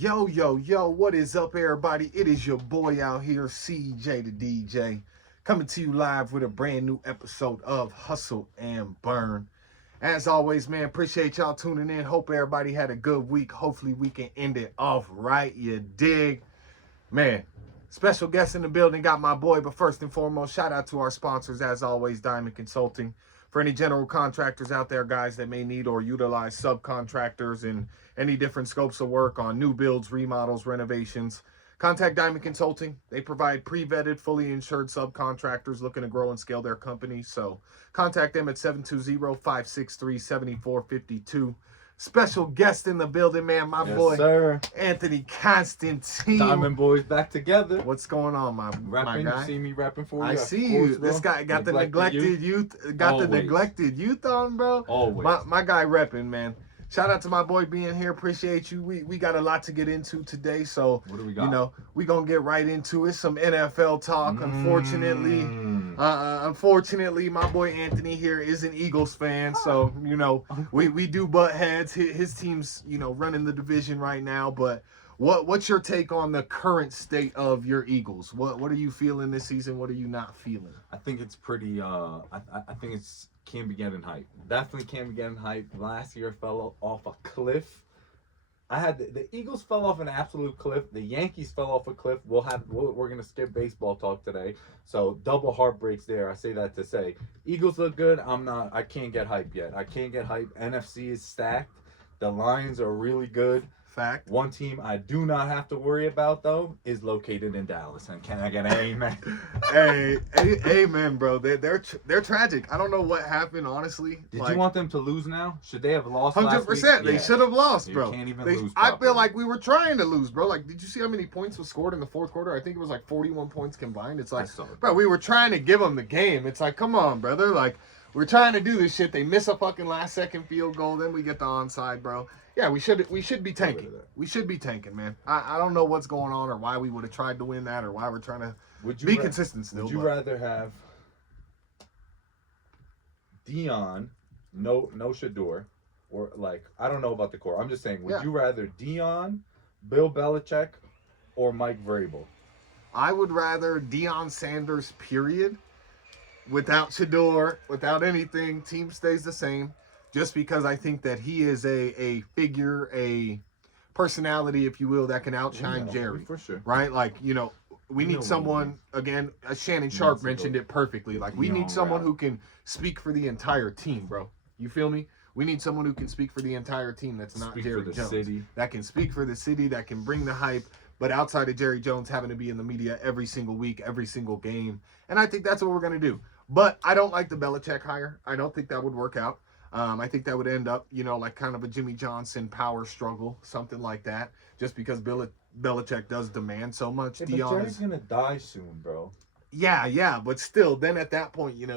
Yo, yo, yo, what is up, everybody? It is your boy out here, CJ the DJ, coming to you live with a brand new episode of Hustle and Burn. As always, man, appreciate y'all tuning in. Hope everybody had a good week. Hopefully, we can end it off right, you dig? Man, special guest in the building, got my boy, but first and foremost, shout out to our sponsors, as always, Diamond Consulting. For any general contractors out there, guys, that may need or utilize subcontractors in any different scopes of work on new builds, remodels, renovations, contact Diamond Consulting. They provide pre-vetted, fully insured subcontractors looking to grow and scale their company. So contact them at 720-563-7452. Special guest in the building, man, my boy, sir. Anthony Constantine. Diamond Boys back together. What's going on, my Rapping, guy? you see me rapping for you. I see you. This guy got the neglected youth. Got the neglected youth on, bro. Always. My guy repping, man. Shout out to my boy being here. Appreciate you. We got a lot to get into today, so what do we got? You know, we gonna get right into it. Some NFL talk. Unfortunately, my boy Anthony here is an Eagles fan, so you know we do butt heads. His team's running the division right now, but what's your take on the current state of your Eagles? What are you feeling this season? What are you not feeling? I think it's pretty. I think it's can be getting hype. Definitely can be getting hype. Last year fell off a cliff. The Eagles fell off an absolute cliff. The Yankees fell off a cliff. We're gonna skip baseball talk today. So double heartbreaks there. I say that to say Eagles look good. I can't get hype yet. I can't get hype. NFC is stacked. The Lions are really good. Fact. One team I do not have to worry about though is located in Dallas, and can I get an amen? Amen, bro. They're tragic. I don't know what happened, honestly. Did you want them to lose now? Should they have lost? 100%. They should have lost, bro. You can't even lose. I feel like we were trying to lose, bro. Like, did you see how many points was scored in the fourth quarter? I think it was like 41 points combined. It's like, bro, we were trying to give them the game. It's like, come on, brother. Like, we're trying to do this shit. They miss a fucking last second field goal. Then we get the onside, bro. Yeah, we should be tanking. We should be tanking, man. I don't know what's going on or why we would have tried to win that or why we're trying to be consistent still. Would you rather have Deion, no Shador, or like, I don't know about the core. I'm just saying, would you rather Deion, Bill Belichick, or Mike Vrabel? I would rather Deion Sanders, period. Without Shador, without anything, team stays the same. Just because I think that he is a figure, a personality, if you will, that can outshine Jerry. For sure. Right? Like, we need someone, again, Shannon Sharp mentioned it perfectly. Like, we need someone who can speak for the entire team, bro. You feel me? We need someone who can speak for the entire team that's not Jerry Jones. City. That can speak for the city, that can bring the hype, but outside of Jerry Jones having to be in the media every single week, every single game. And I think that's what we're going to do. But I don't like the Belichick hire. I don't think that would work out. I think that would end up, like kind of a Jimmy Johnson power struggle, something like that, just because Belichick does demand so much. Yeah, but Jerry's going to die soon, bro. Yeah, but still, then at that point, I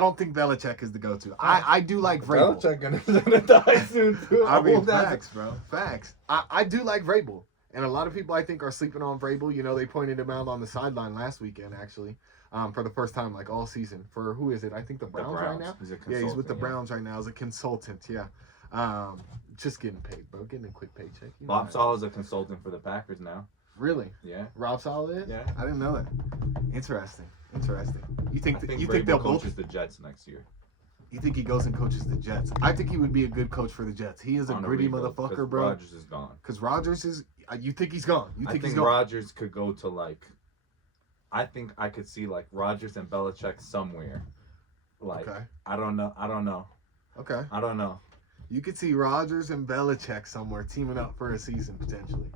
don't think Belichick is the go-to. I do like Vrabel. Belichick gonna die soon, too. I mean, facts, bro. Facts. I do like Vrabel. And a lot of people, I think, are sleeping on Vrabel. They pointed him out on the sideline last weekend, actually. For the first time, like all season. For who is it? I think the Browns right now. He's with the Browns right now as a consultant. Yeah, just getting paid, bro. Getting a quick paycheck. Bob Saleh's a consultant for the Packers now. Really? Yeah. Rob Saleh is? Yeah. I didn't know that. Interesting. You think they'll coaches the Jets next year? You think he goes and coaches the Jets? I think he would be a good coach for the Jets. He is a gritty motherfucker, bro. Rodgers is gone. Because Rodgers is. You think he's gone? I think Rodgers could go to like. I think I could see like Rodgers and Belichick somewhere. Like, okay. I don't know. Okay. I don't know. You could see Rodgers and Belichick somewhere teaming up for a season potentially.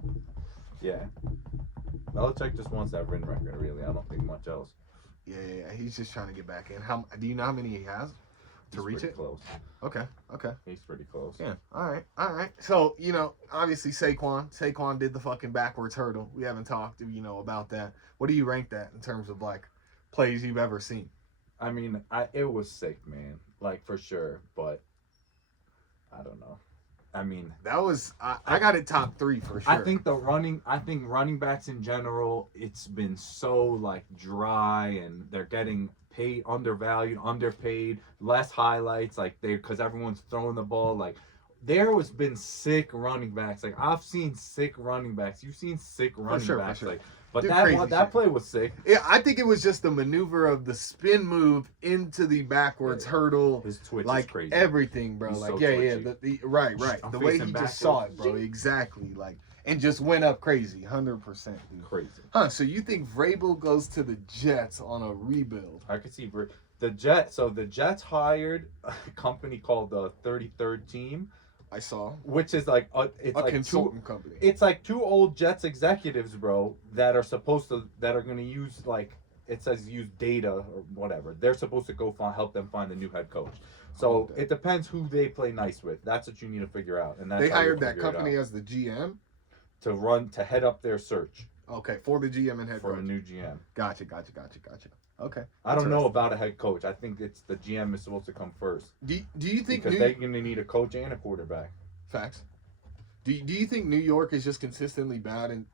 Yeah. Belichick just wants that win record, really. I don't think much else. Yeah. He's just trying to get back in. Do you know how many he has to reach it? Close. Okay. He's pretty close. Yeah. All right. So, obviously Saquon did the fucking backwards hurdle. We haven't talked, about that. What do you rank that in terms of like plays you've ever seen? I mean, it was sick, man. Like for sure, but I don't know. I mean, that was I got it top 3 for sure. I think running backs in general, it's been so like dry, and they're getting paid, undervalued, underpaid, less highlights, like because everyone's throwing the ball. Like there has been sick running backs. Like I've seen sick running backs. You've seen sick running backs. For sure. Like, but Dude, that play was sick. Yeah, I think it was just the maneuver of the spin move into the backwards hurdle. His twitch like is crazy. Everything, bro. He's like so yeah, twitchy. right. I'm The way he facing just saw it, backwards. bro. Exactly. Like and just went up crazy, 100%, dude. Crazy. Huh? So you think Vrabel goes to the Jets on a rebuild? I could see the Jets. So the Jets hired a company called the 33rd Team. I saw. Which is like it's a like consultant company. It's like two old Jets executives, bro, that are gonna use like it says use data or whatever. They're supposed to go help them find a new head coach. So it depends who they play nice with. That's what you need to figure out. And that's they how hired that company as the GM to head up their search. Okay, for the GM and head coach. For a new GM. Gotcha. Okay. I don't know about a head coach. I think it's the GM is supposed to come first. Do you think because they're going to need a coach and a quarterback? Facts. Do you think New York is just consistently bad and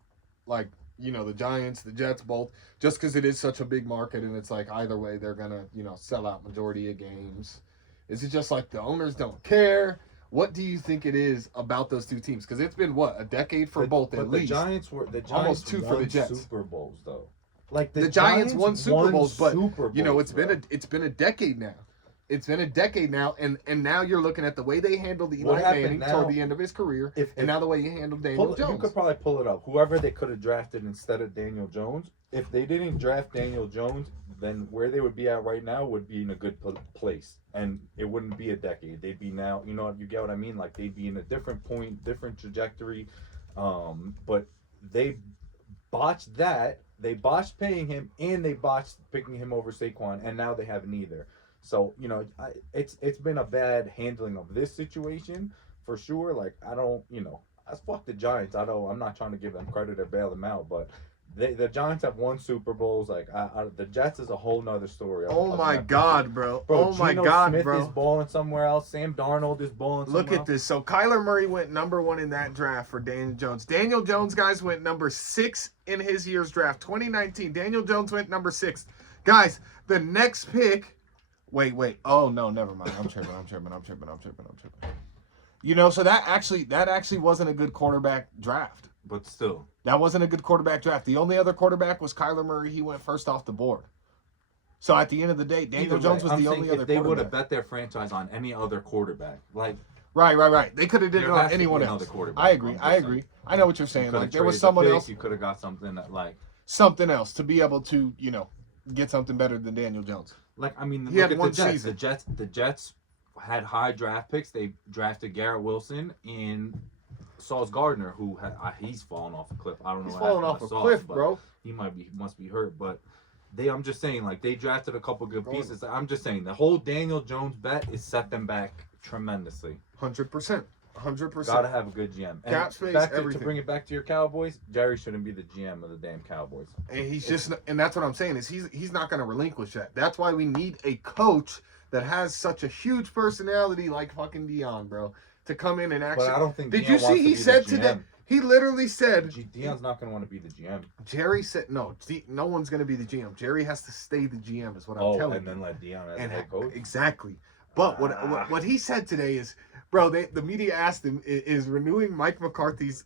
like the Giants, the Jets, both just because it is such a big market and it's like either way they're gonna sell out majority of games? Is it just like the owners don't care? What do you think it is about those two teams? Because it's been a decade for both at least. The Giants almost two for the Jets. Super Bowls though. Like the Giants won Super Bowls, but it's been a decade now. It's been a decade now, and now you're looking at the way they handled Eli Manning toward the end of his career, and now the way you handle Daniel Jones. You could probably pull it up. Whoever they could have drafted instead of Daniel Jones, if they didn't draft Daniel Jones, then where they would be at right now would be in a good place, and it wouldn't be a decade. They'd be now, you get what I mean? Like they'd be in a different point, different trajectory, but they botched that. They botched paying him, and they botched picking him over Saquon, and now they have neither. So it's been a bad handling of this situation for sure. Like I don't, as fuck the Giants. I'm not trying to give them credit or bail them out, but the Giants have won Super Bowls. Like the Jets is a whole nother story. Oh my God, bro! Oh my God, Smith bro! Is balling somewhere else. Sam Darnold is balling somewhere else. Look at this. So Kyler Murray went number 1 in that draft for Daniel Jones. Daniel Jones, guys, went number 6 in his year's draft, 2019. Daniel Jones went number 6. Guys, the next pick. Wait. Oh no, never mind. I'm tripping. So that actually wasn't a good quarterback draft. But still, that wasn't a good quarterback draft. The only other quarterback was Kyler Murray. He went first off the board. So at the end of the day, Daniel Jones was the only other quarterback. They would have bet their franchise on any other quarterback, like right. They could have did it on anyone else. I agree. I know what you're saying. Like there was someone else. You could have got something that something else to be able to get something better than Daniel Jones. Like I mean, he had one season. The Jets had high draft picks. They drafted Garrett Wilson and Sauce Gardner, who he's fallen off a cliff. I don't know. He's falling off a cliff, bro. He must be hurt. But I'm just saying, like they drafted a couple good pieces. I'm just saying the whole Daniel Jones bet is set them back tremendously. 100%. Gotta have a good GM. And cap space, everything. To bring it back to your Cowboys, Jerry shouldn't be the GM of the damn Cowboys. And and that's what I'm saying is he's not going to relinquish that. That's why we need a coach that has such a huge personality like fucking Deion, bro, to come in and actually. But I don't think. Did Deion you see he said today? He literally said. Deion's not going to want to be the GM. Jerry said no. No one's going to be the GM. Jerry has to stay the GM. Is what I'm telling you. And then let Deion as head coach. Exactly. But what he said today is, bro, the media asked him, is renewing Mike McCarthy's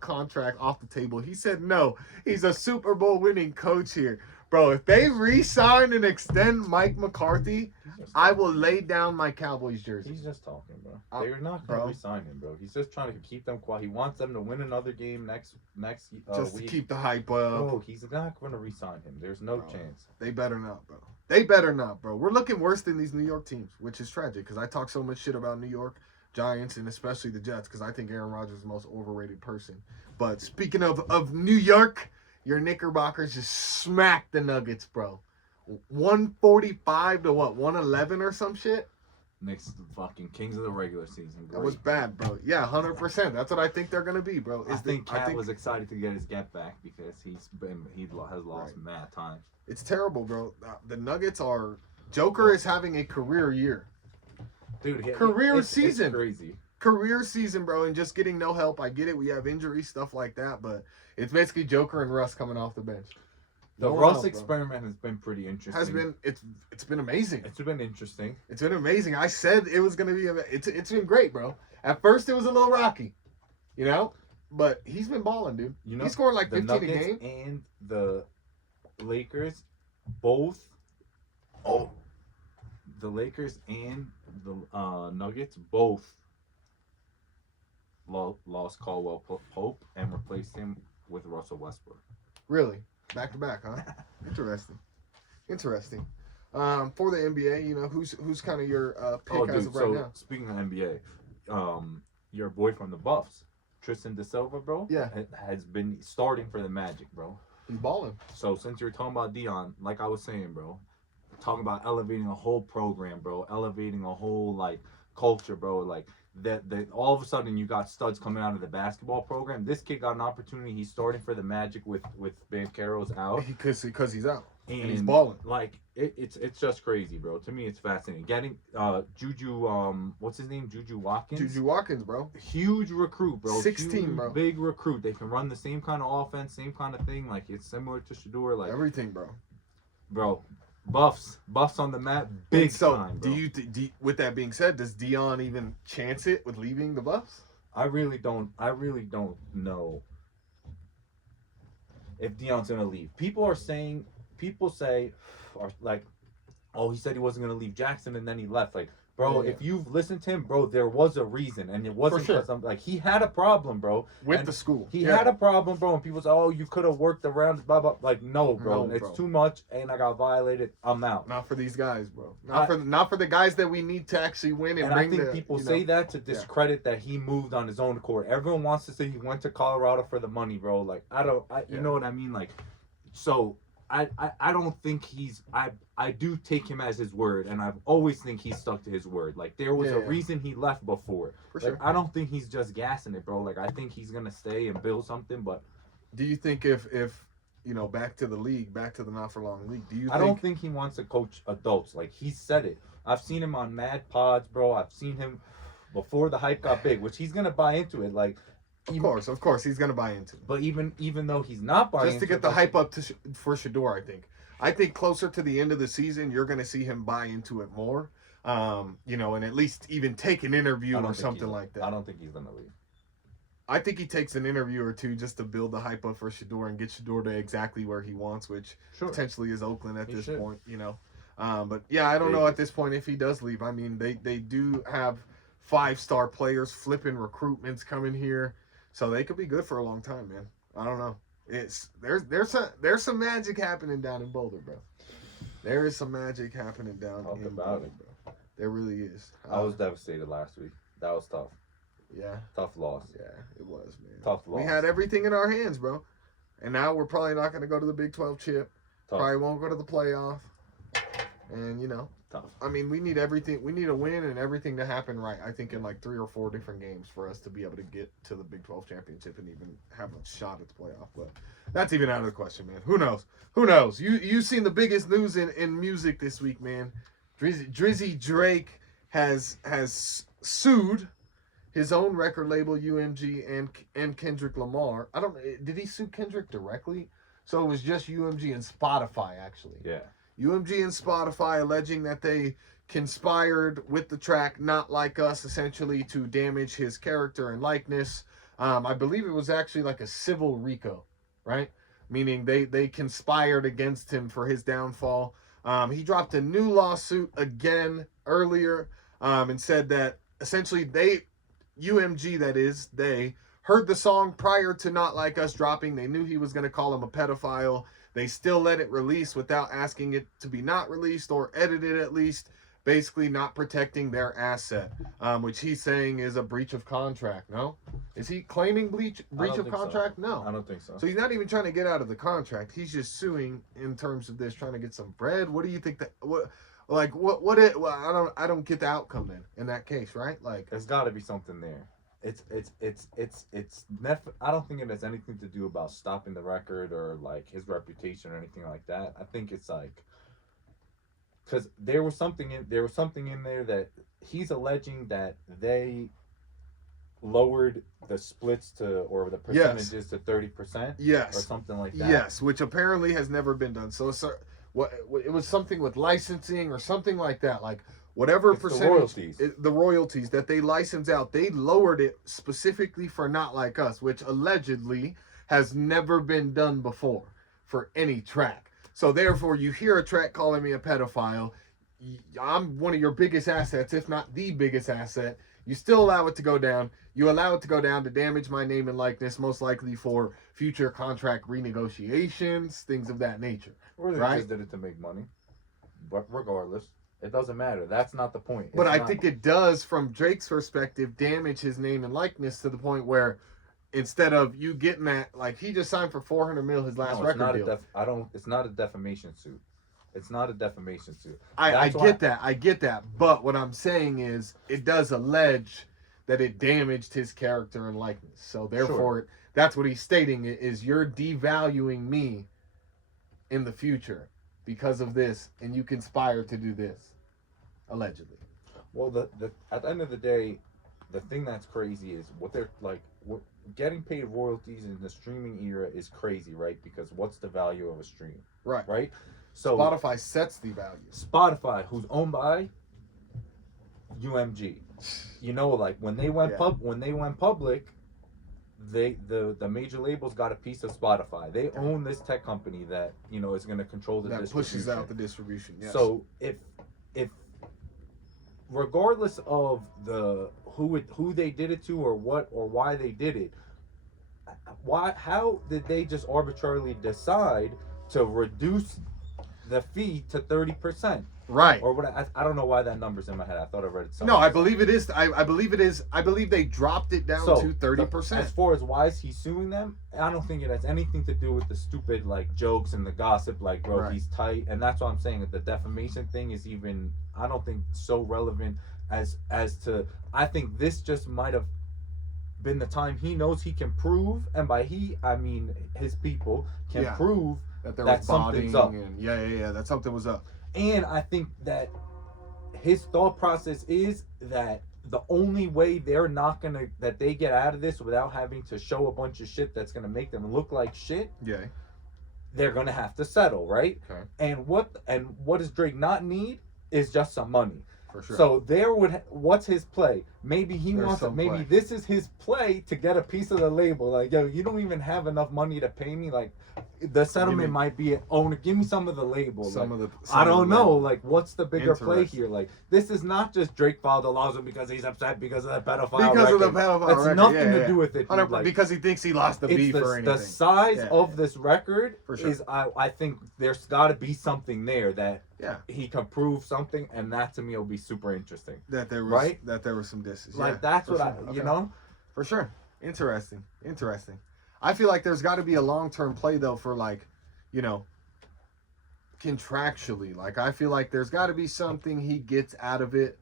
contract off the table? He said no. He's a Super Bowl winning coach here. Bro, if they re-sign and extend Mike McCarthy, I will lay down my Cowboys jersey. He's just talking, bro. They're not going to re-sign him, bro. He's just trying to keep them quiet. He wants them to win another game next just week. To keep the hype up. Bro, he's not going to re-sign him. There's no chance. They better not, bro. They better not, bro. We're looking worse than these New York teams, which is tragic because I talk so much shit about New York Giants and especially the Jets because I think Aaron Rodgers is the most overrated person. But speaking of New York, your Knickerbockers just smacked the Nuggets, bro. 145 to 111 or some shit? Next to the fucking Kings of the regular season. That was bad, bro. Yeah, 100%. That's what I think they're going to be, bro. I think Cat was excited to get his get back because he has lost mad time. It's terrible, bro. The Nuggets are... Joker is having a career year. Dude, season. It's crazy. Career season, bro, and just getting no help. I get it. We have injuries, stuff like that, but it's basically Joker and Russ coming off the bench. The No one Russ else, bro. experiment has been pretty interesting. It's been amazing. It's been interesting. It's been amazing. I said it was gonna be. It's been great, bro. At first, it was a little rocky, you know, but he's been balling, dude. You know, he's scoring like the 15 a Nuggets game. and the Lakers, both. Oh, the Lakers and the Nuggets both lost Caldwell Pope and replaced him with Russell Westbrook. Really, back to back, huh? Interesting. For the NBA, you know, who's kind of your pick as of right now? Speaking of NBA, your boy from the Buffs, Tristan Da Silva, bro, Yeah. has been starting for the Magic, bro. He's balling. So since you're talking about Deion, like I was saying, bro, talking about elevating a whole program, bro, elevating a whole like culture, bro, like that all of a sudden you got studs coming out of the basketball program. This kid got an opportunity. He's starting for the Magic with Banchero's out. Because he's out and he's And balling. like it's just crazy, bro. To me, it's fascinating. Getting Juju, what's his name? Juju Watkins. Juju Watkins, bro. Huge recruit, bro. 16, Huge, bro. Big recruit. They can run the same kind of offense, same kind of thing. Like it's similar to Shador. Like Everything, bro. bro, Buffs on the map, big So, time, bro. with that being said, does Deion even chance it with leaving the Buffs? I really don't know if Deion's gonna leave. People say, or like, oh, he said he wasn't gonna leave Jackson and then he left. Like, bro, Yeah. if you've listened to him, bro, there was a reason, and it wasn't sure. because like he had a problem, bro. With And the school. He had a problem, bro, and people say, oh, you could have worked around, blah blah. Like, no, bro, No, it's bro. too much, and I got violated. I'm out. Not for these guys, bro. Not for the guys that we need to actually win and And I bring think the, people you know, say that to discredit that he moved on his own accord. Everyone wants to say he went to Colorado for the money, bro. Like you Yeah. know what I mean? Like, so I don't think I do take him as his word, and I've always think he stuck to his word. Like there was a reason he left before. For Like, sure. I don't think he's just gassing it, bro. Like I think he's gonna stay and build something, but Do you think if you know, back to the league, back to the not for long league, do you I don't think he wants to coach adults. Like he said it. I've seen him on Mad Pods, bro. I've seen him before the hype got big, which he's gonna buy into it. Like, Of course, he's gonna buy into it. but even though he's not buying, Just to into get the it, hype up for Shador, I think closer to the end of the season, you're gonna see him buy into it more. You know, and at least even take an interview or something like that. I don't think he's gonna leave. I think he takes an interview or two just to build the hype up for Shador and get Shador to exactly where he wants, which potentially is Oakland at this point, you know. But yeah, I don't know at this point if he does leave. I mean, they do have 5-star players flipping recruitments coming here, so they could be good for a long time, man. I don't know. There's some magic happening down in Boulder, bro. There is some magic happening down in Boulder, bro. There really is. I was devastated last week. That was tough. Yeah. Tough loss. Yeah, it was, man. Tough loss. We had everything in our hands, bro. And now we're probably not going to go to the Big 12 chip. Tough. Probably won't go to the playoff. And, you know, Tough. I mean, we need everything. We need a win and everything to happen right, I think, in like 3 or 4 different games for us to be able to get to the Big 12 championship and even have a shot at the playoff. But that's even out of the question, man. Who knows? Who knows? You've seen the biggest news in music this week, man. Drizzy Drake has sued his own record label, UMG, and Kendrick Lamar. Did he sue Kendrick directly? So it was just UMG and Spotify, actually. Yeah. UMG and Spotify alleging that they conspired with the track Not Like Us, essentially to damage his character and likeness. I believe it was actually like a civil RICO, right? Meaning they conspired against him for his downfall. He dropped a new lawsuit again earlier and said that essentially UMG, that is, they heard the song prior to Not Like Us dropping. They knew he was going to call him a pedophile. They still let it release without asking it to be not released or edited at least, basically not protecting their asset, which he's saying is a breach of contract, no? Is he claiming breach of contract? So. No. I don't think so. So he's not even trying to get out of the contract. He's just suing in terms of this, trying to get some bread. What do you think I don't get the outcome then in that case, right? Like, there's got to be something there. I don't think it has anything to do about stopping the record or like his reputation or anything like that. I think it's like because there was something in there that he's alleging that they lowered the splits to, or the percentages to 30%, or Yes. something like that. Yes, which apparently has never been done. So what it was something with licensing or something like that. Like whatever It's the percentage royalties. the royalties that they license out, they lowered it specifically for Not Like Us, which allegedly has never been done before for any track. So therefore, you hear a track calling me a pedophile. I'm one of your biggest assets, if not the biggest asset. You still allow it to go down. You allow it to go down to damage my name and likeness, most likely for future contract renegotiations, things of that nature. Or they right? just did it to make money. But regardless, it doesn't matter. That's not the point. But It's I not- think it does, from Drake's perspective, damage his name and likeness to the point where instead of you getting that, like he just signed for $400 million his last no, it's record not deal. it's not a defamation suit. It's not a defamation suit. I That's why- get that. But what I'm saying is it does allege that it damaged his character and likeness. So therefore, that's what he's stating is you're devaluing me in the future because of this, and you conspired to do this, allegedly. Well, at the end of the day, the thing that's crazy is what they're like. Getting paid royalties in the streaming era is crazy, right? Because what's the value of a stream, Right. right? So Spotify sets the value. Spotify, who's owned by UMG, you know, like when they went public, the major labels got a piece of Spotify. They own this tech company that, you know, is going to control the That distribution. pushes out the distribution. Yes. So if regardless of who they did it to or why they did it, how did they just arbitrarily decide to reduce the fee to 30%? right. Or what? I don't know why that number's in my head. I thought I read it No, somewhere. I believe it is. I believe it is. I believe they dropped it down to 30%. As far as why is he suing them, I don't think it has anything to do with the stupid like jokes and the gossip. Like, bro, Right. he's tight, and that's what I'm saying. That the defamation thing is even, I don't think, so relevant as to. I think this just might have been the time he knows he can prove, and by he I mean his people can Yeah. prove that there that was something's botting up. and yeah, that something was up. And I think that his thought process is that the only way that they get out of this without having to show a bunch of shit that's gonna make them look like shit, Yeah. they're gonna have to settle, right? Okay. And what does Drake not need is just some money. For sure. So what's his play? Maybe he There's wants to, some maybe play. this is his play to get a piece of the label. Like, yo, you don't even have enough money to pay me. Like, the settlement might be, give me some of the label. I don't know. Like, what's the bigger play Interesting. here? Like, this is not just Drake filed a lawsuit because he's upset because of the pedophile Because of the record. pedophile It's record. nothing Yeah, to yeah. do with it. Dude. Like, because he thinks he lost the it's beef or anything. the size Yeah, of yeah. this record For sure. is, I think there's got to be something there that Yeah. he can prove something, and that to me will be super interesting. That there was Right? that there were some disses. Like, yeah, that's for what sure. Okay. you know. For sure. Interesting. I feel like there's got to be a long-term play though for like, you know, contractually. Like I feel like there's got to be something he gets out of it.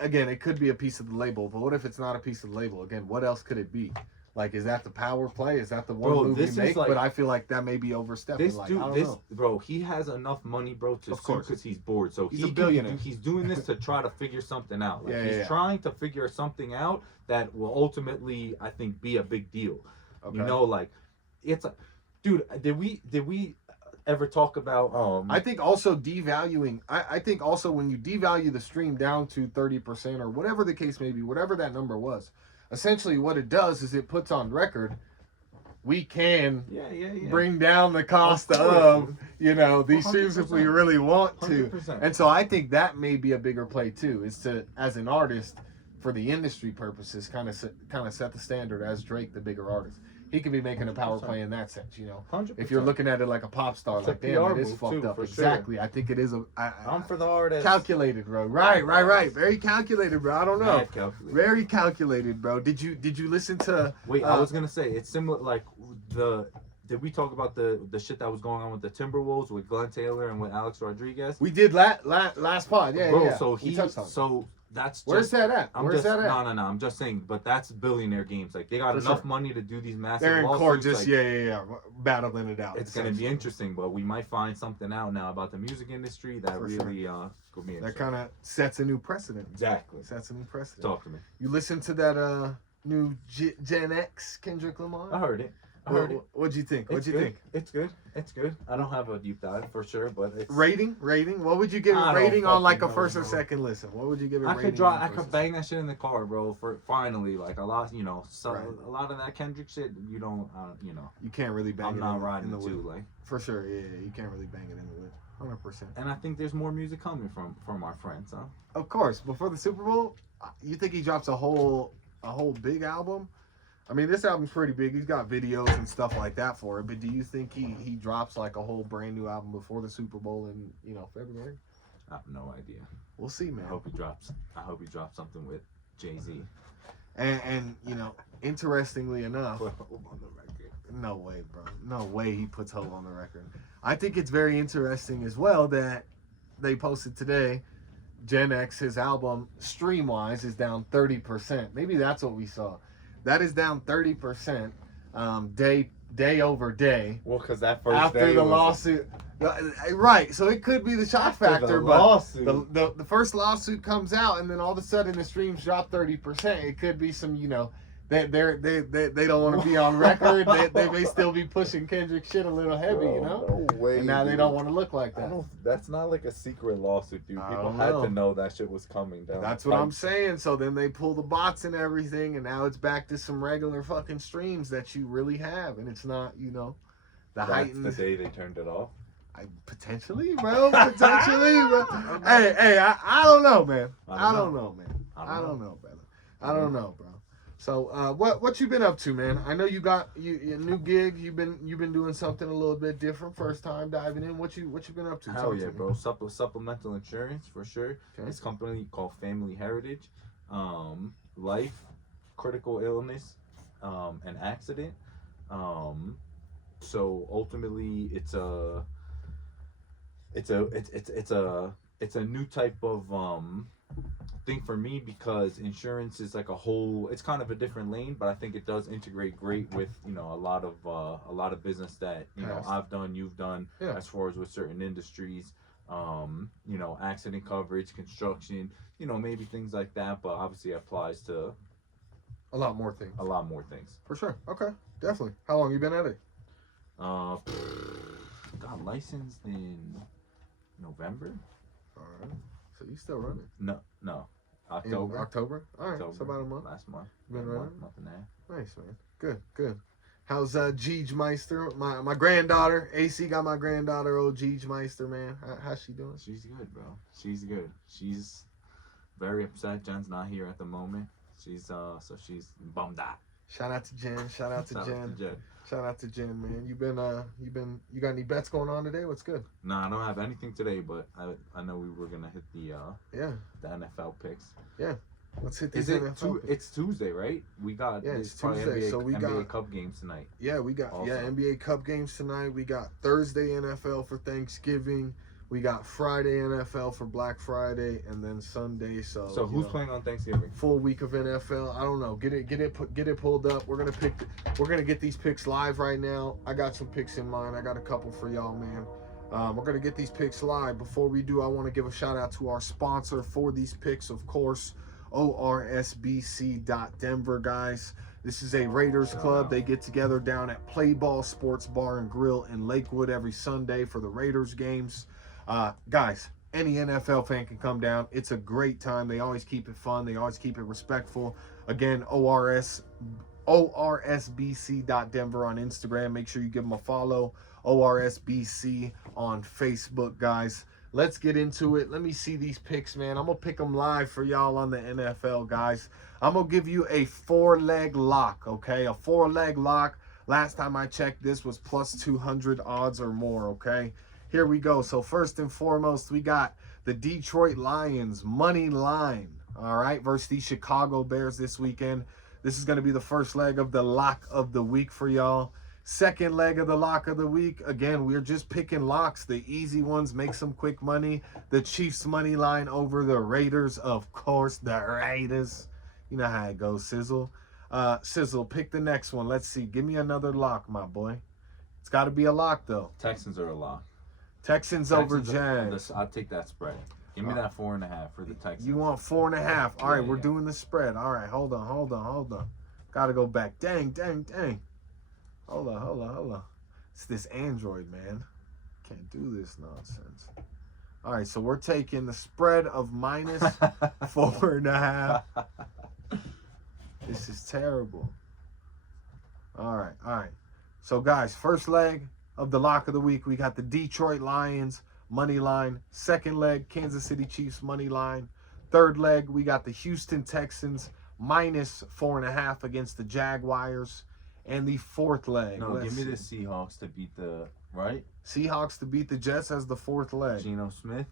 Again, it could be a piece of the label, but what if it's not a piece of the label? Again, what else could it be? Like, is that the power play? Is that the one Bro, move we this is make? like- But I feel like that may be overstepping. This like, dude, I don't this know. bro, he has enough money, bro, to Of sue course. because he's bored. So He's a he billionaire. he's doing this to try to figure something out. Like, Yeah, he's yeah. trying to figure something out that will ultimately, I think, be a big deal. Okay. You know, like it's a, dude. Did we ever talk about? I think also devaluing. I think also when you devalue the stream down to 30% or whatever the case may be, whatever that number was, essentially what it does is it puts on record we can yeah. bring down the cost Of course. of, you know, these streams if we 100%. really want to. 100%. And so I think that may be a bigger play too, is to, as an artist, for the industry purposes, kind of set the standard as Drake, the bigger artist. He could be making a power 100%. play in that sense, you know. 100%. If you're looking at it like a pop star, It's a like damn, PR it is move, fucked too, up. for sure. Exactly. I think it is I'm for the artist. calculated, bro. Right. Very calculated, bro. I don't know. Mad calculated. Very calculated, bro. Did you listen to? Wait, I was gonna say it's similar. Like did we talk about the shit that was going on with the Timberwolves with Glenn Taylor and with Alex Rodriguez? We did last pod. Yeah, Bro, yeah. so We touched on it. so That's Where's that at? Where's that at? No. I'm just saying, but that's billionaire games. Like they got enough money to do these massive. They're in lawsuits. court, just like, battling it out. It's gonna be interesting, but we might find something out now about the music industry that could be interesting. That kind of sets a new precedent. Exactly. Sets a new precedent. Talk to me. You listen to that new Gen X Kendrick Lamar? I heard it. What'd you think? What'd you think? It's good. It's good. I don't have a deep dive for sure, but it's rating. What would you give it rating on like a first or second listen? What would you give it rating? I could bang that shit in the car, bro. For finally, like a lot, a lot of that Kendrick shit, you don't, You can't really bang. I'm it not in, riding in the it too, whip. like For sure, yeah, you can't really bang it in the whip. 100%. And I think there's more music coming from our friends, huh? Of course, before the Super Bowl, you think he drops a whole big album? I mean, this album's pretty big. He's got videos and stuff like that for it. But do you think he drops like a whole brand new album before the Super Bowl in February? I have no idea. We'll see, man. I hope he drops something with Jay-Z. And interestingly enough, put Hov on the record. No way, bro. No way he puts Hov on the record. I think it's very interesting as well that they posted today. Gen X, his album stream-wise is down 30%. Maybe that's what we saw. That is down 30%, day over day. Well, because that first after day the lawsuit, right? So it could be the shock factor, but the first lawsuit comes out, and then all of a sudden the streams drop 30%. It could be some, they don't want to be on record. they may still be pushing Kendrick shit a little heavy, No way. And now they don't want to look like that. That's not like a secret lawsuit, dude. People had to know that shit was coming down. That's what I'm saying. So then they pull the bots and everything, and now it's back to some regular fucking streams that you really have, and it's not, the heightened. That's the day they turned it off. Potentially, bro. Potentially, bro. Hey, I don't know, man. I don't know, man. I don't know, brother. I don't know, bro. So, what you been up to, man? I know you got a new gig. You've been doing something a little bit different. First time diving in. What you been up to? Hell yeah, bro. Supplemental insurance for sure. Okay. This company called Family Heritage, life, critical illness, and accident. So ultimately, it's a new type of thing for me because insurance is like it's kind of a different lane, but I think it does integrate great with a lot of business that I've done, you've done, as far as with certain industries, accident coverage, construction, maybe things like that, but obviously it applies to a lot more things. For sure. Okay, definitely. How long you been at it? Got licensed in November. All right. So you still running? No. October. All right. So about a month. Last month. Been running. Month and a half. Nice, man. Good. How's Jeej Meister? My granddaughter. AC got my granddaughter, old Jeej Meister, man. How's she doing? She's good, bro. She's good. She's very upset. Jen's not here at the moment. She's she's bummed out. Shout out to Jen. Shout out to Jen, man. You got any bets going on today? What's good? No, I don't have anything today, but I know we were gonna hit the NFL picks. Yeah. Let's hit these NFL picks. It's Tuesday, right? We got it's Tuesday, so we got NBA Cup games tonight. Yeah, we got NBA Cup games tonight. We got Thursday NFL for Thanksgiving. We got Friday NFL for Black Friday, and then Sunday. So who's playing on Thanksgiving? Full week of NFL. I don't know. Get it pulled up. We're gonna get these picks live right now. I got some picks in mind. I got a couple for y'all, man. We're gonna get these picks live. Before we do, I want to give a shout out to our sponsor for these picks, of course, ORSBC.Denver, guys. This is a Raiders club. They get together down at Play Ball Sports Bar and Grill in Lakewood every Sunday for the Raiders games. Guys, any NFL fan can come down. It's a great time. They always keep it fun. They always keep it respectful. Again, ORSBC.Denver on Instagram. Make sure you give them a follow. ORSBC on Facebook, guys. Let's get into it. Let me see these picks, man. I'm going to pick them live for y'all on the NFL, guys. I'm going to give you a 4-leg lock, okay? A 4-leg lock. Last time I checked, this was plus 200 odds or more, okay? Here we go. So first and foremost, we got the Detroit Lions money line, all right, versus the Chicago Bears this weekend. This is going to be the first leg of the lock of the week for y'all. Second leg of the lock of the week. Again, we're just picking locks. The easy ones make some quick money. The Chiefs money line over the Raiders, of course. The Raiders. You know how it goes, Sizzle. Sizzle, pick the next one. Let's see. Give me another lock, my boy. It's got to be a lock, though. Texans are a lock. Texans over Jags. I'll take that spread. Give me that 4.5 for the Texans. You want 4.5. All right, we're doing the spread. All right, hold on. Got to go back. Dang. Hold on. It's this Android, man. Can't do this nonsense. All right, so we're taking the spread of minus 4.5. This is terrible. All right. So, guys, first leg of the lock of the week, we got the Detroit Lions money line. Second leg, Kansas City Chiefs money line. Third leg, we got the Houston Texans minus 4.5 against the Jaguars. And the fourth leg. No, give me the Seahawks to beat the, right? Seahawks to beat the Jets as the fourth leg. Geno Smith.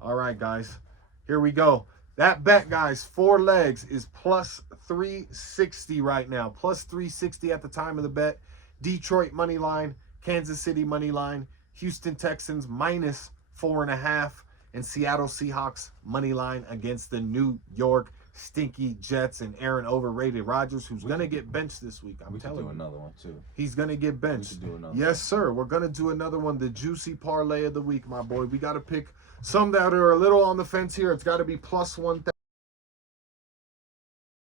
All right, guys. Here we go. That bet, guys, 4 legs is plus 360 right now. Plus 360 at the time of the bet. Detroit money line, Kansas City money line, Houston Texans minus 4.5, and Seattle Seahawks money line against the New York Stinky Jets and Aaron Overrated Rodgers, who's going to get benched this week. I'm telling you. We can do another one, too. He's going to get benched. We can do another Yes, sir. We're going to do another one, the Juicy Parlay of the week, my boy. We got to pick some that are a little on the fence here. It's got to be plus 1,000.